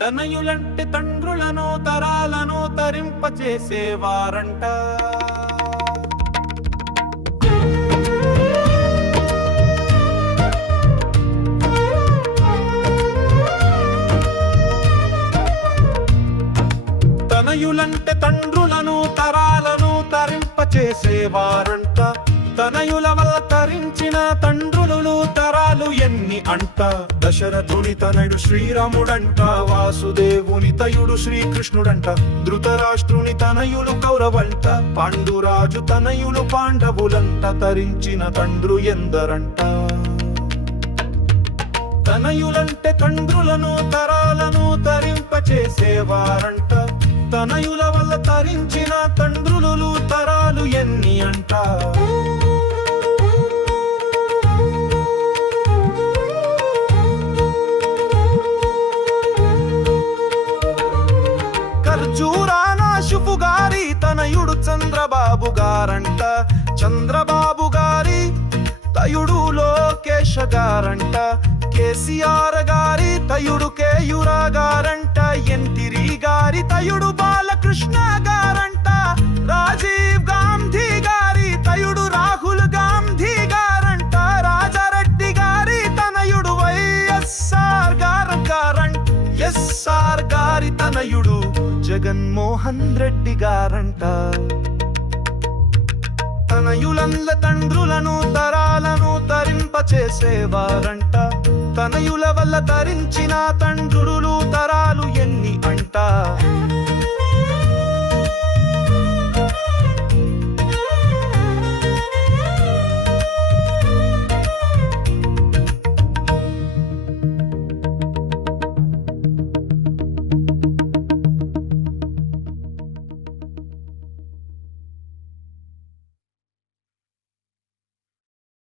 తనయులంటే తండ్రులను తరాలను తరింపచేసేవారంట. తనయులంటే తండ్రులను తరాలను తరింపచేసేవారంట. తనయుల వల్ల తరించిన తండ్రులు తరాలు ఎన్ని అంట. దశరథుని తనయుడు శ్రీరాముడంట, వాసుదేవుని తయుడు శ్రీకృష్ణుడంట, ధృతరాష్ట్రుని తనయులు కౌరవంట, పాండురాజు తనయులు పాండవులంట. తరించిన తండ్రు ఎందరంట. తనయులంటే తండ్రులను తరాలను తరింపచేసేవారంట. తనయుల వల్ల తరించిన తండ్రులు తరాలు ఎన్ని అంట. ఖర్జూరాన శుభు గారి తనయుడు చంద్రబాబు గారంట, చంద్రబాబు గారి తయుడు లోకేశ గారంట, కేసీఆర్ గారి తయుడు కేయూరా గారంట, ఎన్టీఆర్ గారి తయుడు బాలకృష్ణ గారంట, రాజీవ్ గాంధీ గారి తయుడు రాహుల్ గాంధీ గారంట, రాజారెడ్డి గారి తనయుడు వైఎస్ఆర్ గారంట, ఎస్ఆర్ గారి తనయుడు జగన్మోహన్ రెడ్డి గారంట. తనయులంల తండ్రులను తరాలను తరింపచేసేవారంట. తనయుల వల్ల తరించిన తండ్రులు తరాలు ఎన్ని అంట.